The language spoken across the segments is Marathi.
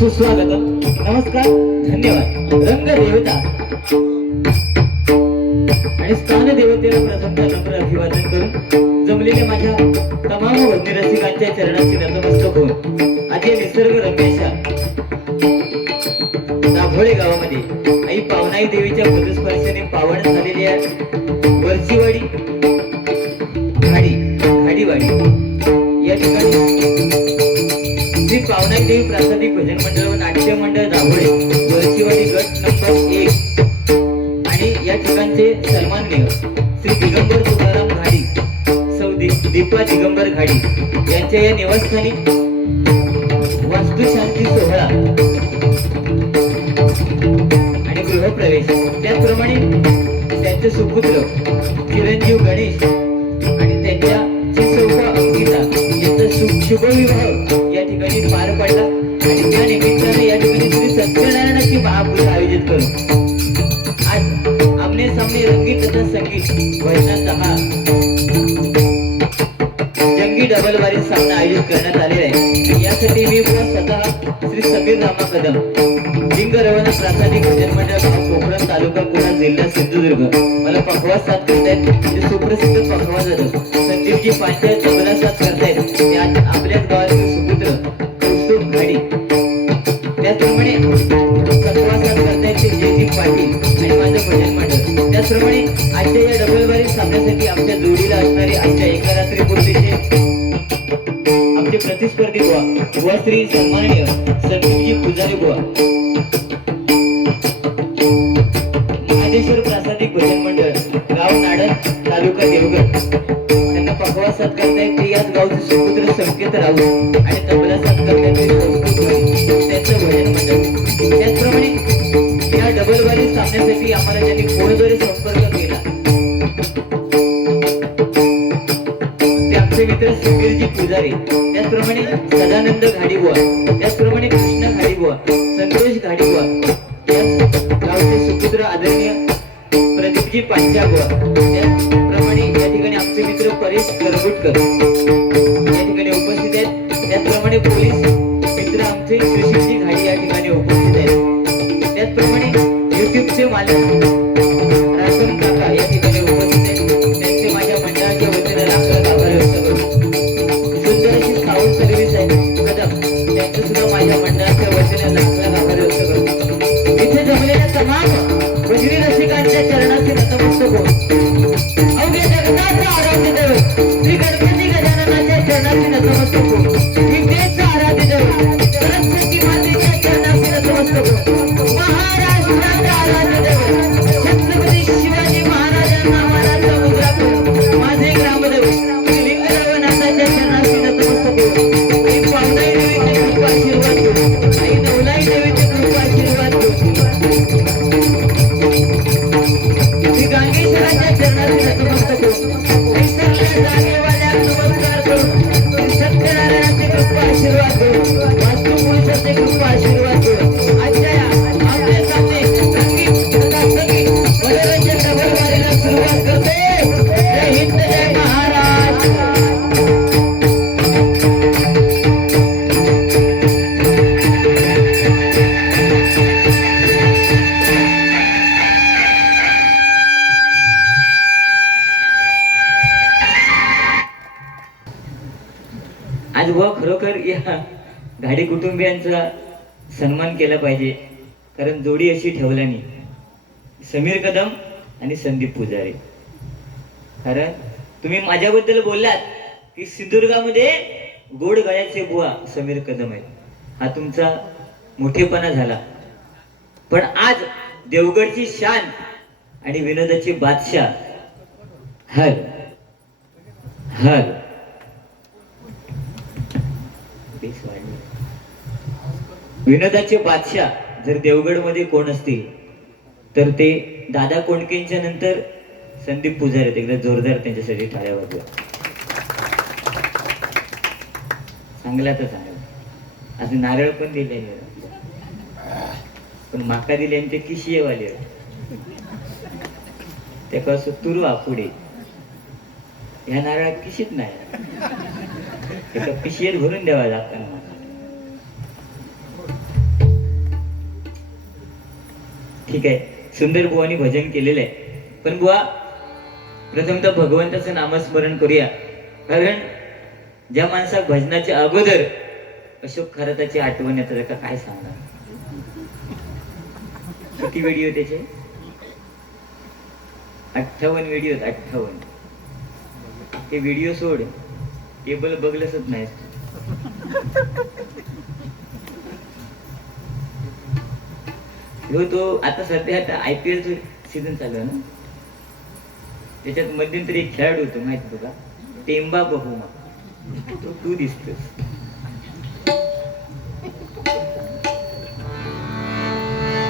सुस्वागतम, नमस्कार, धन्यवाद. रंग देवता आणि स्थान देवतेला प्रथमतः नम्र अभिवादन करून जमलेल्या माझ्या तमाम वंदी रसिकांच्या चरणाची नतमस्तक होऊन आज या निसर्ग रम्याशा दाभोळे गावामध्ये आई पावनाई देवीच्या पदस्पर्शाने पावन झालेल्या वरचीवाडी घाडीवाडी या ठिकाणी श्री पावनाई देवी प्रासादिक भजन मंडळ व नाट्य मंडळ दाभोळे वरचीवाडी गट नंबर 1 आणि या ठिकाणचे सन्माननीय श्री दिगंबर तुकाराम घाडी, सौ दीपा दिगंबर घाडी यांच्या या निवासस्थानी वास्तुशांती सोहळा आणि गृहप्रवेश, त्याचप्रमाणे त्यांचे सुपुत्र चिरंजीव गणेश आणि त्यांच्या सौभा अंकिता यांचा शुभविवाह या ठिकाणी पार पडला आणि त्या निमित्ताने या ठिकाणी श्री सत्यनारायणाची महापूजा आयोजित करून आज आमने सामने रंगीत तथा संगीत भजनाचा हा जंगी डबलवारी सामना आयोजित करण्यात आलेला आहे. यासाठी मी स्वतः श्री समीर रामा कदम, लिंग रवाना प्रासादिक भजन मंडळ गाव कोकण, तालुका कोकण, जिल्हा सिंधुदुर्ग मला पखवाज साथ करतायत. जे सुप्रसिद्ध पखवाज संदीपजी पांचाळ तबला साथ करतायत. त्यात आपल्याच गावातील सुपुत्र कौस्तुभ घाडी, त्याचप्रमाणे पखवाज साथ करतायत ते जयदीप पाटील आणि माझं भजन मंडळ. त्याचप्रमाणे आजच्या या डबलवारी सामन्यासाठी आमच्या जोडीला असणारे आजच्या एका रात्री पूर्वीचे आमचे प्रतिस्पर्धी बुवा श्री सन्माननीय संदीपजी पुजारी बुवा, महादेश्वर प्रासादिक भजन मंडळ गाव नाडन, तालुका देवगड, त्यांना पखवाज साथ करतायत ते याच गावचे सुपुत्र संकेत राऊत आणि तबला साथ करतायत त्यांचं भजन मंडळ. त्याचप्रमाणे या डबलवारी सामन्यासाठी आम्हाला ज्यांनी फोनद्वारे संपर्क केला ते आमचे मित्र सुधीरजी पुजारी, त्याचप्रमाणे सदानंद घाडीबुवा, त्याचप्रमाणे कृष्ण घाडीबुवा, संतोष घाडीबुवा, त्याच गावचे सुपुत्र आदरणीय प्रदीपजी पांचाबुवा, त्याचप्रमाणे या ठिकाणी आमचे मित्र परेश करगुटकर या ठिकाणी उपस्थित आहेत. त्याचप्रमाणे पोलीस मित्र आमचे सुशीलजी घाडी या ठिकाणी उपस्थित आहेत. त्याचप्रमाणे युट्यूबचे मालक रासन काका या ठिकाणी उपस्थित आहेत. त्यांचे माझ्या मंडळाच्या वतीने लाख आभार व्यक्त करतो. सुंदर अशी साऊंड सर्व्हिस आहे कदम, त्यांचं सुद्धा माझ्या मंडळाच्या वतीने लाख आभार व्यक्त करतो. इथे जमलेल्या तमाम भजनी रसिकांच्या चरणाचे नतमस्तक होऊन अवघ्या जगताचा आराध्य दैवत श्री गणपती गजाननाच्या चरणाचे नतमस्तक होऊन विद्येचा आराध्य दैवत सरस्वती मातेच्या चरणाचे नतमस्तक होऊन महाराष्ट्राचा आराध्य दैवत छत्रपती शिवाजी महाराजांना मानाचा मुद्रा करून माझे ग्रामदैवत लिंग रवनाथाच्या चरणाचे नतमस्तक होऊन आई पावनाई देवीचे कृपा आशीर्वाद घेऊन आई नवलाई देवीचे कृपा आशीर्वाद घेऊन श्री गांगेश्वराच्या चरणाचे नतमस्तक होऊन विसरल्या जागेवाल्या नमस्कार करून सत्यनारायणाचे कृपा आशीर्वाद घेऊन वास्तू पुरुषाचे कृपा आशीर्वाद घेऊन आजच्या आपल्या सामने संगीत तथा संगीत मनोरंजन डबलवारीला सुरुवात करते. जय हिंद, जय महाराष्ट्र. आज व खरोखर या घाडी कुटुंबियांचा सन्मान केला पाहिजे, कारण जोडी अशी ठेवल्याने समीर कदम आणि संदीप पुजारी. कारण तुम्ही माझ्याबद्दल बोललात की सिंधुदुर्गामध्ये गोड गळ्याचे बुवा समीर कदम आहेत, हा तुमचा मोठेपणा झाला. पण आज देवगडची शान आणि विनोदाची बादशाह हर हर विनोदाचे बादशाह जर देवगड मध्ये कोण असतील तर ते दादा कोंडकेंच्या नंतर संदीप पुजारी. एकदा जोरदार त्यांच्यासाठी टाळ्या वाजवा. चांगला तर चांगला, अजून नारळ पण दिले. पण माका दिले आणि ते किशियेवाले ते कसं तुरवा पुढे ह्या नारळात किशीत नाही एका पिशयेत भरून द्यावा लागताना. ठीक आहे, सुंदर बुवानी भजन केलेलं आहे. पण बुवा प्रथमतः भगवंताचं नामस्मरण करूया. कारण ज्या माणसा भजनाच्या अगोदर अशोक खराताची आठवण येतात का काय सांगणार. किती व्हिडिओ त्याचे? 58 व्हिडिओ. 58. ते व्हिडिओ सोड, केबल बघलंच नाही. तो आता सध्या आता IPL सीझन चालू आहे ना, त्याच्यात मध्यंतरी एक खेळाडू होतो माहिती तुला, टेंबा बहुमा. तो तू दिसतोस.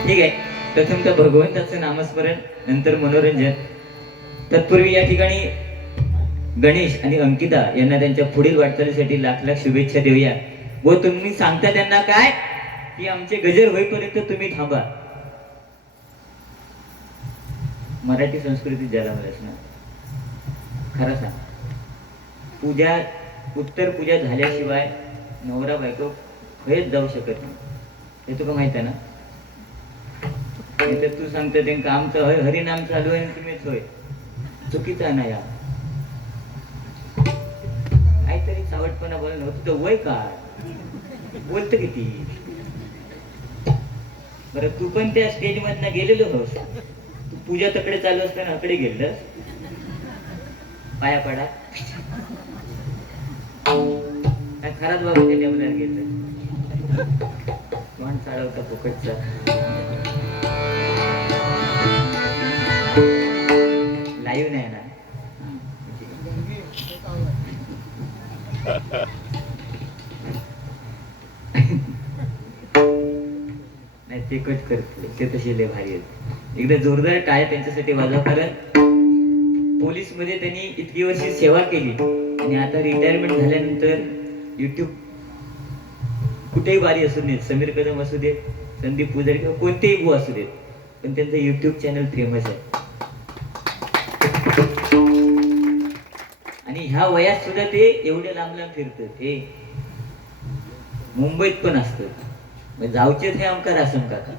ठीक आहे, प्रथमतः भगवंताचं नामस्मरण, नंतर मनोरंजन. तत्पूर्वी या ठिकाणी गणेश आणि अंकिता यांना त्यांच्या पुढील वाटचालीसाठी लाख लाख शुभेच्छा देऊया. व तुम्ही सांगता त्यांना काय की आमचे गजर होईपर्यंत तुम्ही थांबा. मराठी संस्कृतीत ज्याला म्हणत ना, खरं सांग, पूजा उत्तर पूजा झाल्याशिवाय नवरा बायको खरेच जाऊ शकत नाही. हे तुला माहित आहे ना. तर तू सांगतो ते आमचं होय हरिनाम चालू आहे तुम्हीच होय, चुकीचा आहे ना. या काहीतरी चावटपणा बोलणं होतं. तुझं वय काय बोलत किती. बरं, तू पण त्या स्टेज मधनं गेलेलो होस. तू पूजा तकडे चालू असताना अकडे गेलं पाया पडा काय खराच बाबा. त्यांनी आपल्याला घेतलं कोण चालवता फुकटचा. लाईव्ह नाही ना. नाही ते कट करते ते तसे लय भारी आहेत. एकदा जोरदार टाळ्या त्यांच्यासाठी वाजवा. कारण पोलीस मध्ये त्यांनी इतकी वर्षी सेवा केली आणि आता रिटायरमेंट झाल्यानंतर युट्यूब कुठेही बारी असू देत, समीर कदम असू देत, संदीप पुजारी किंवा कोणतेही गो असू देत, पण त्यांचं युट्यूब चॅनल फेमस आहे. आणि ह्या वयात सुद्धा ते एवढे लांब लांब फिरतात. हे मुंबईत पण असतं. जाऊचे हे आमका रासम काका.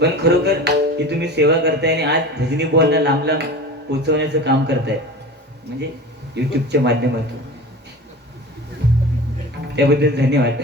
पण खरोखर ही तुम्ही सेवा करताय आणि आज भजनी बुवांना लांब लांब पोहोचवण्याचं काम करताय, म्हणजे युट्यूबच्या माध्यमातून. त्याबद्दल धन्यवाद.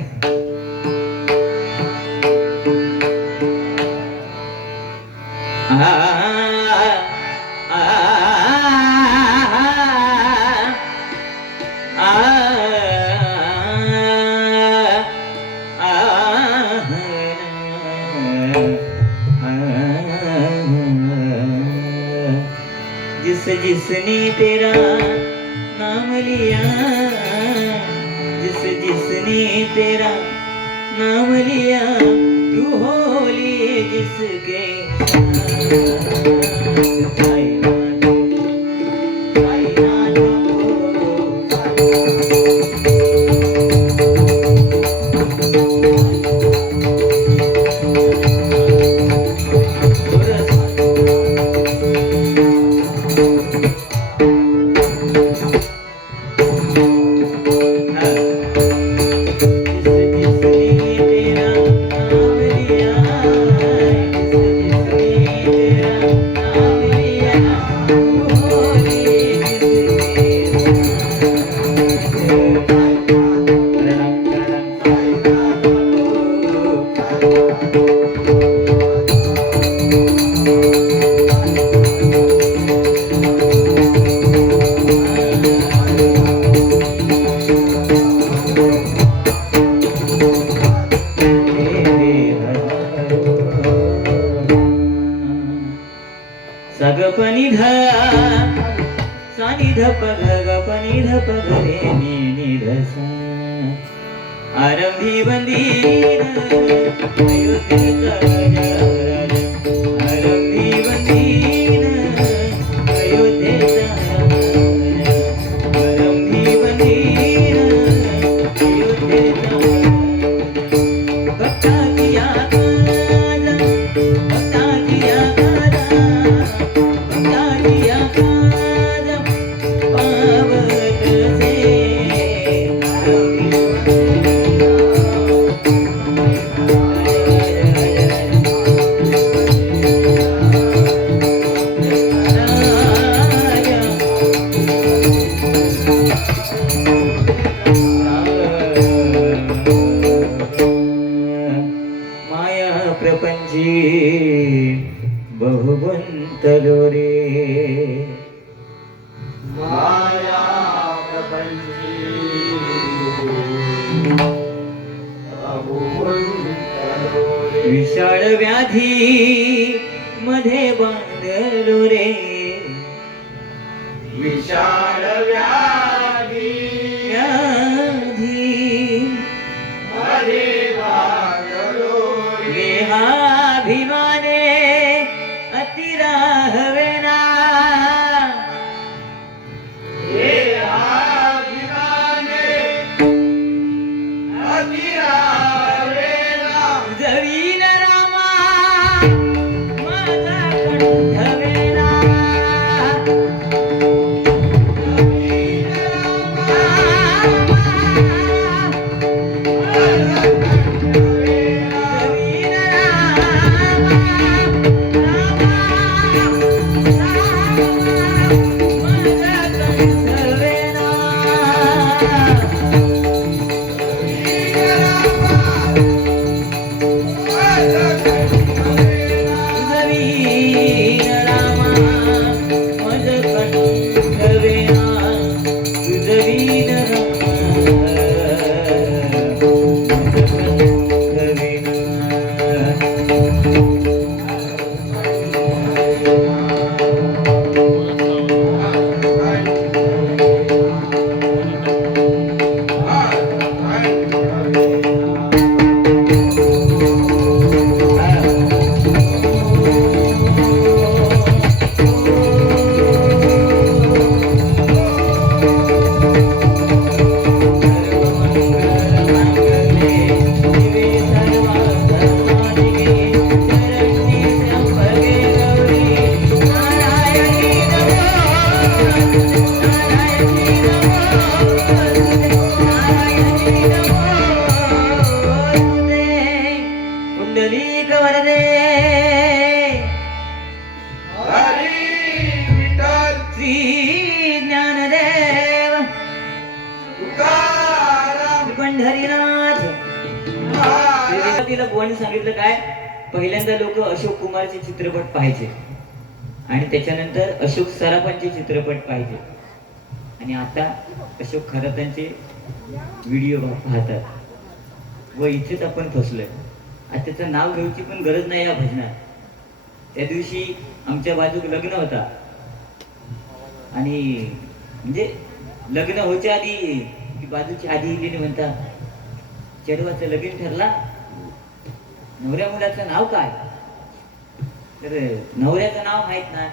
जिसने तेरा नाम लिया, जिसने तेरा नाम लिया, तू होली जिसके सगपनी ध सानी धप गगपनी धप गरे नी ध आरंभी बंदीन अयोध्येचा राज, आरंभी बंदीन अयोध्येचा राज, आरंभी बंदीन अयोध्येचा राज. भक्ता प्रपंची बहुबंतलो रे माया प्रपंची विशाळ व्याधी मध्ये बांधलो रे विशाल व्याधी व्याधी मध्ये बांधलो रे. देहाभिमाने अतिराहवेना देहाभिमाने अतिरावेला. जवीन रामा माझा कंठवेना तिला बुवानी सांगितलं काय, पहिल्यांदा लोक अशोक कुमारचे चित्रपट पाहायचे आणि त्याच्यानंतर अशोक सराफांचे चित्रपट पाहायचे आणि आता अशोक खरातांचे व्हिडिओ पाहतात व इथेच आपण फसलोय. आता त्याचं नाव घ्यायची पण गरज नाही या भजनात. त्या दिवशी आमच्या बाजूक लग्न होता आणि म्हणजे लग्न व्हायच्या आधी ती बाजूची आधी इलेली म्हणता चेडवाचं लगीन ठरला, नवऱ्या मुलाचं नाव काय, तर नवऱ्याचं नाव माहित ना,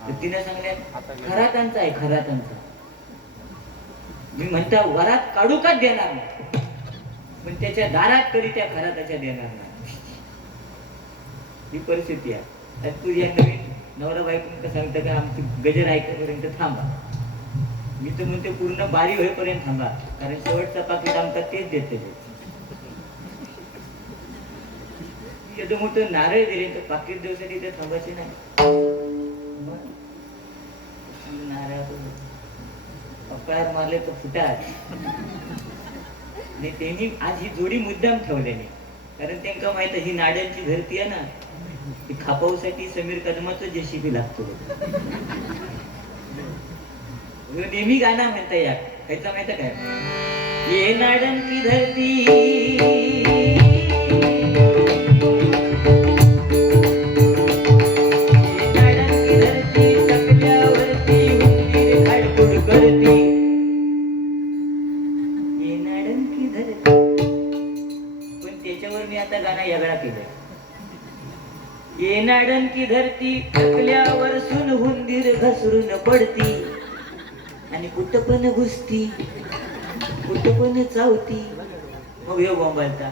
तर तिने सांगले खरातांचा आहे खरातांचा. मी म्हणता वरात काढू का देणार नाही, पण त्याच्या दारात कधी त्या खराताच्या देणार नाही. ही परिस्थिती आहे. तू या नवीन नवरा बायको सांगता का आमची गजर ऐकेपर्यंत थांबा. मी तर म्हणते पूर्ण बारी होईपर्यंत थांबा, कारण शेवटचा पाकिट आमचा तेच देते. एवढं मोठं नारळ दिले तर पाकिट दिवसासाठी ते थांबायचे नाही. नारळ पप्पावर मारले तर फुटात. त्यांनी आज ही जोडी मुद्दाम ठेवलेली, कारण त्यांना माहित ही नाड्यांची धरती आहे ना, ती खापाऊसाठी समीर कदमाचं जेसीबी लागतो. नेहमी गाणं म्हणता या खायचा माहित काय, ये नाडन की धरती ये नाडन की धरती टकल्यावर सुन हुंदीर घसरून पडती आणि कुठं पण घुसती कुठं पण चावती. मग हे बोंबालता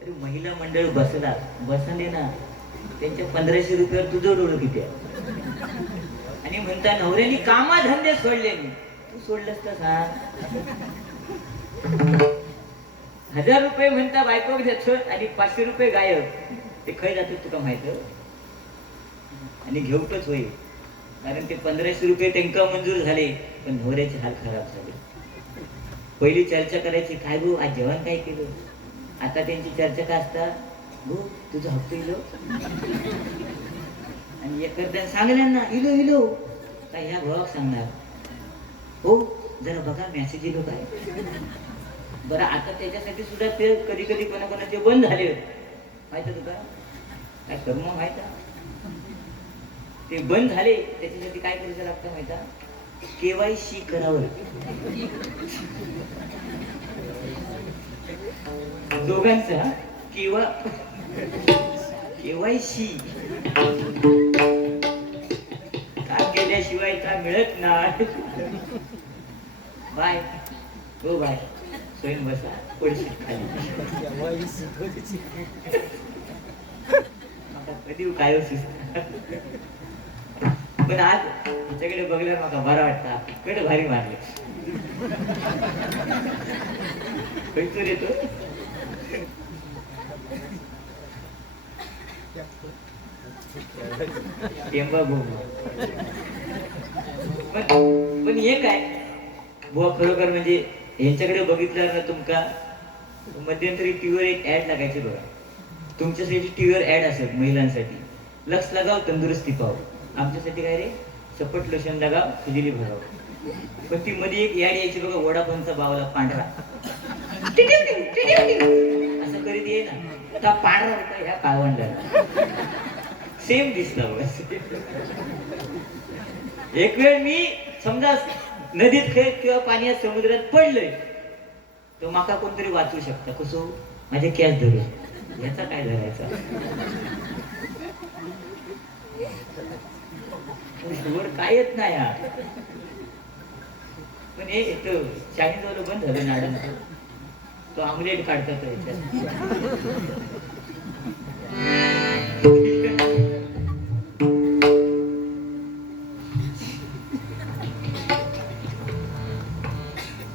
अरे महिला मंडळ बसले ना, त्यांच्या 1500 रुपयावर तुझं डोळं किती आहे. आणि म्हणता नवऱ्याने कामा धंदे सोडले, तू सोडलंस तर सांग. 1000 रुपये म्हणता बायको देतो आणि 500 रुपये गायब. ते खय जातो तुका माहित आणि घेऊटच होईल. कारण ते 1500 रुपये त्यांना मंजूर झाले, पण नवऱ्याचे हाल खराब झाले. पहिली चर्चा करायची, काय भाऊ आज जेवण काय केलं. आता त्यांची चर्चा काय असतात, भाऊ तुझं हप्ता इलो. आणि एखाद्या सांगणार ना इलो इलो काय ह्या भावाक सांगणार, हो जरा बघा मेसेज इलो काय. बरं आता त्याच्यासाठी सुद्धा ते कधी कधी कोणाकोणाचे बंद झाले माहिती तुका काय कर्म माहित. ते बंद झाले त्याच्यासाठी काय करायचं लागतं माहिती, KYC करावं. दोघांचा किंवा KYC का केल्याशिवाय का मिळत नाही. बाय हो बाय स्वयं बसा पडशील खाली. कधी काय पण आज त्याच्याकडे बघल्यावर मला बरं वाटतं, कडे भारी मारले. पैसे येतो टेंबा भाऊ. पण हे काय बुवा खरोखर म्हणजे यांच्याकडे बघितलं ना तुमका मध्यंतरी टीव्हीवर एक ऍड लागायची बघा. तुमच्यासाठी टीव्हीवर ऍड असेल महिलांसाठी, लक्ष लगाव तंदुरुस्ती पाव. आमच्यासाठी काय रे, सपट लोशन लगाव खुजली भराव. पण ती मध्ये एक ऍड यायची बघा, वडापावचा बावला पांढरा असं करीत ये ना, का पांढरा होता ह्या काळवंडाला सेम दिसला बघा. एक वेळ मी समजा नदीत खेळ किंवा पाण्यात समुद्रात पडलोय, तो माका कोणतरी वाचू शकता. कसो माझे कॅश धरून, याचा काय धरायचा. काय येत नाही यार. पण हे चायनीज वालं बंद झालं नाडन, तो आमलेट काढतात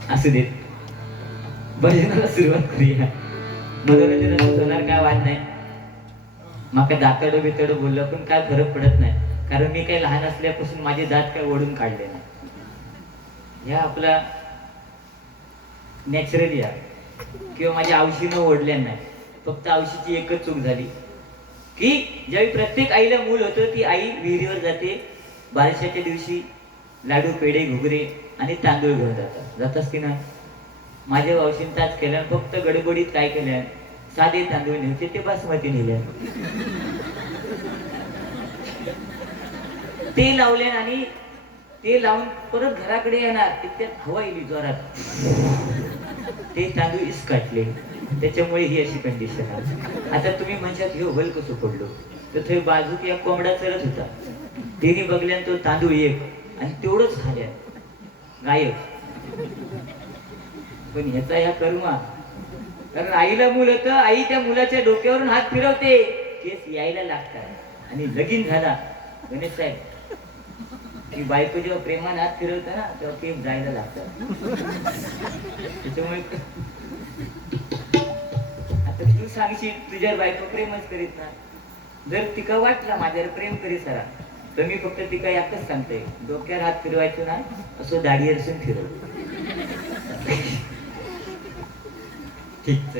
असू देत. भजनाला सुरुवात करूया. मनोरंजनाचं होणार काय वाद नाही. माका दाताडं बिताडं बोललं पण काय फरक पडत नाही, कारण मी काही लहान असल्यापासून माझे दात काय ओढून काढले नाही. ह्या आपला नॅचरली आहे, किंवा माझ्या आवशीनं ओढल्या नाही. फक्त आवशीची एकच चूक झाली की ज्यावेळी प्रत्येक आईला मूल होतं, ती आई विहिरीवर जाते, बारशाच्या दिवशी लाडू पेढे घुगरे आणि तांदूळ घेऊन जातात की नाही. माझ्या वावशीन ताच केल्या, फक्त गडबडीत काय केल्या, साधे तांदूळ न्यायचे, ते बासमती नेल्या, ते लावले आणि ते लावून परत घराकडे येणार, तितक्यात हवा येईल जोरात, ते तांदूळ इसकाटले. त्याच्यामुळे ही अशी कंडिशन आहे. आता तुम्ही म्हणशात हे हल कसं पडलो, तर ते बाजूक एक कोंबडा चरत होता, तिने बघल्यान तो तांदूळ एक आणि तेवढंच खाल्या गायब. पण ह्याचा ह्या कर्मा, कारण आईला मूल होतं, आई त्या मुलाच्या डोक्यावरून हात फिरवते, केस यायला लागतात आणि लगीन झाला. गणेश साहेब, की बायको जेव्हा प्रेमाने हात फिरवतं ना, तेव्हा केस जायला लागतात. त्याच्यामुळे आता तू सांगशील तुझ्या बायको प्रेमच करीत ना, जर तिका वाटला माझ्यावर प्रेम करी सरा, तर मी फक्त तिका एकच सांगते, डोक्यावर हात फिरवायचं ना, असं दाढी असून फिरव. ठीक.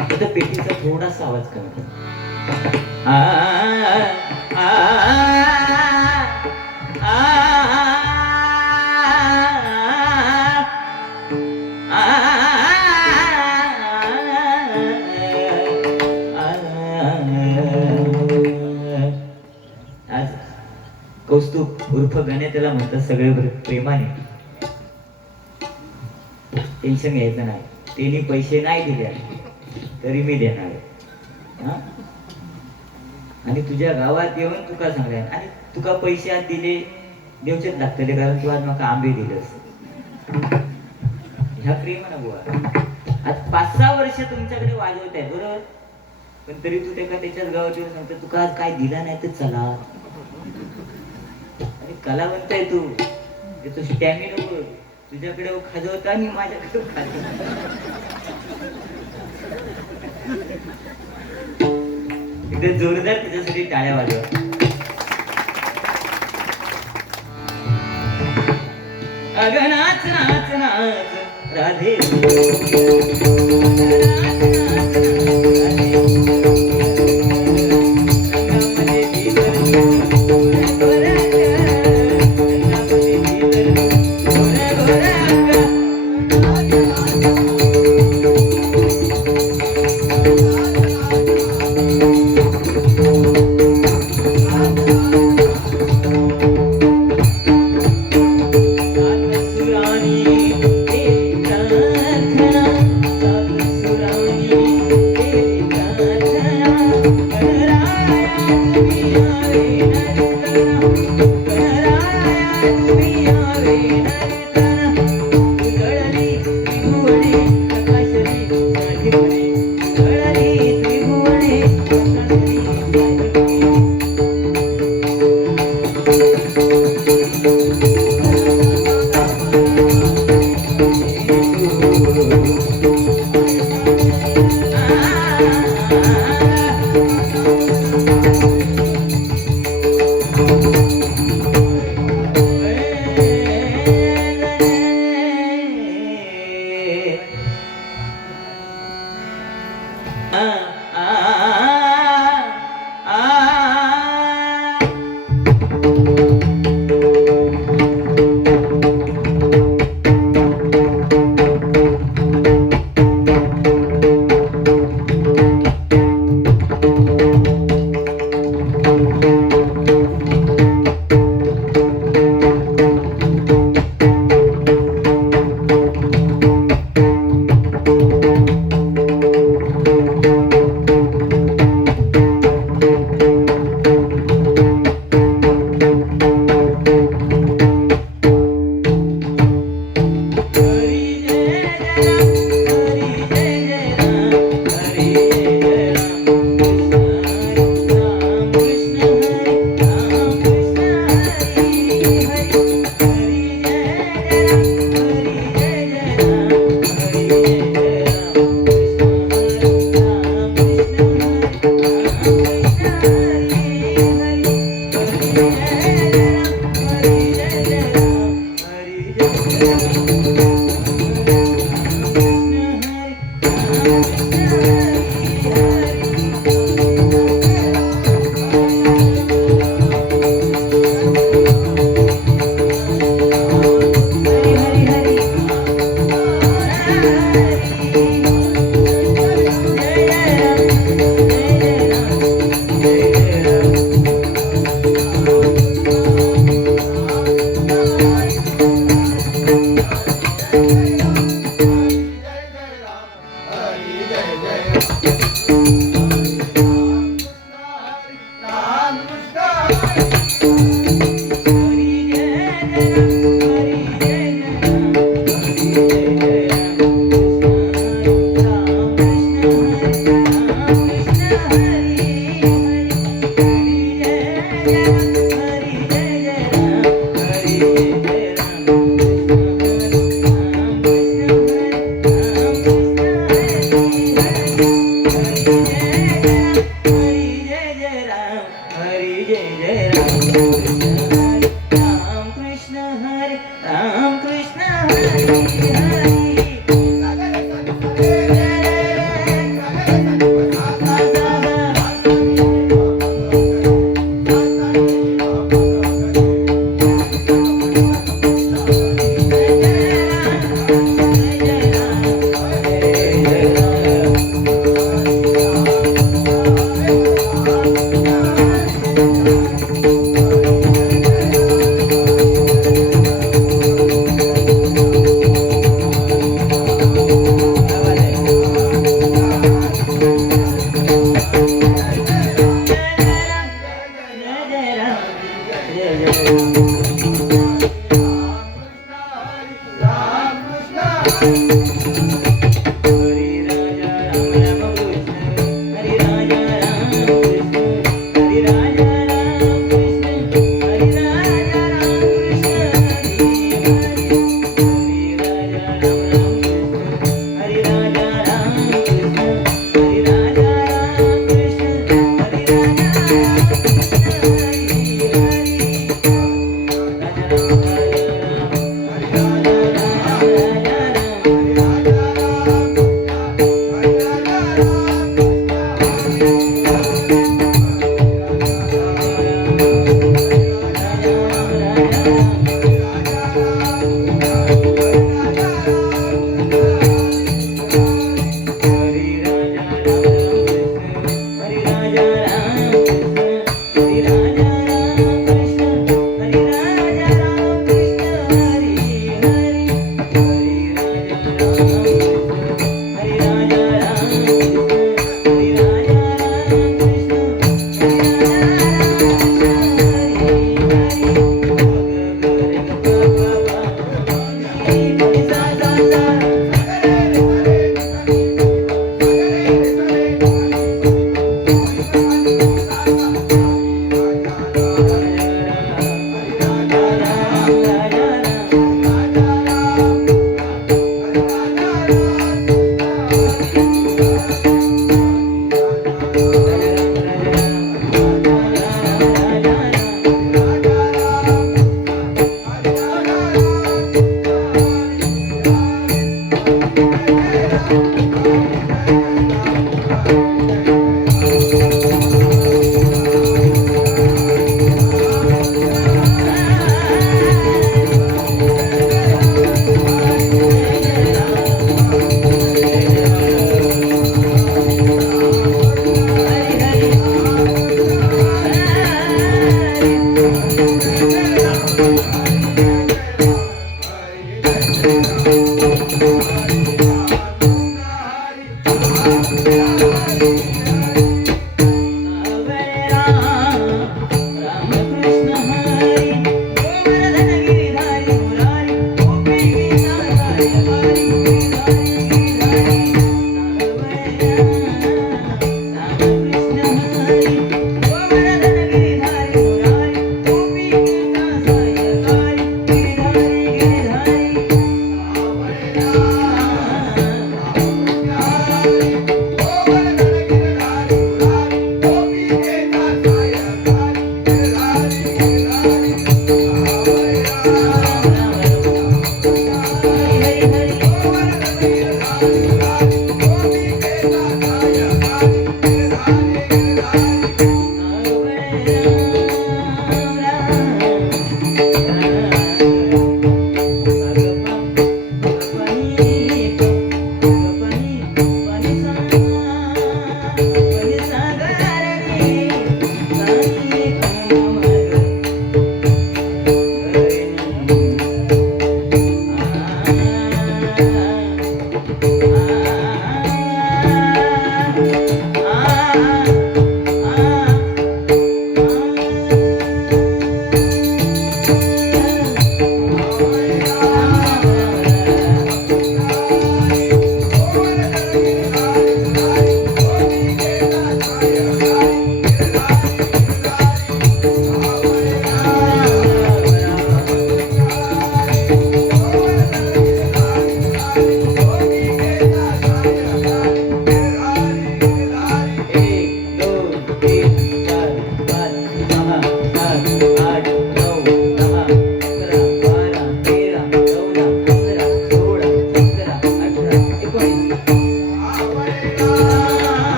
आता पेटीचा थोडासा आवाज कमी. आज कौस्तुभ उर्फ गणे त्याला म्हणतात, सगळे प्रेमाने. टेन्शन घ्यायचं नाही, त्यांनी पैसे नाही दिले तरी मी देणार आहे. आणि तुझ्या गावात येऊन तुका सांगल्या, आणि तुका पैसे आज दिले देवचेच लागतले, कारण तू आज मला आंबे दिलंस. ह्या प्रेमानं बुवा आज 5-6 वर्ष तुमच्याकडे वाजवत आहे बरोबर, पण तरी तू त्याच्याच गावात येऊन सांगतो तुका आज काय दिला नाही तर चला. अरे कलावंत आहे तू, त्याचं स्टॅमिना तुझ्याकडे खाजवता आणि माझ्याकडे खाजवता. एकदा जोरदार त्याच्यासाठी टाळ्या वाजवा. अगं नाच नाच नाच राधे सुरानी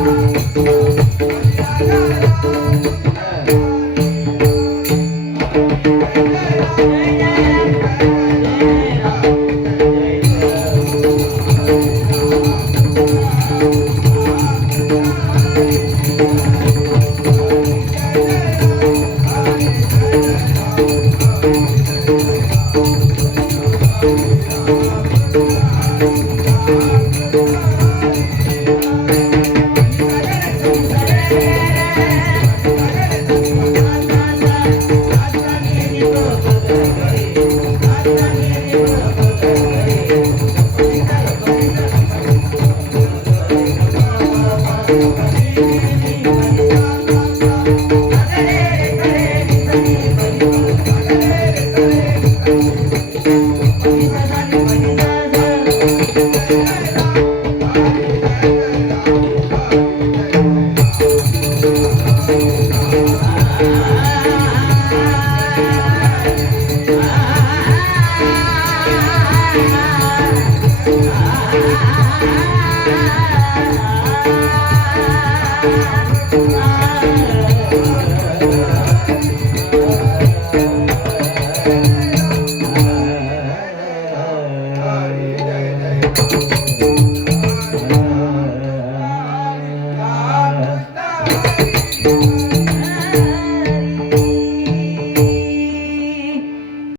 Thank you.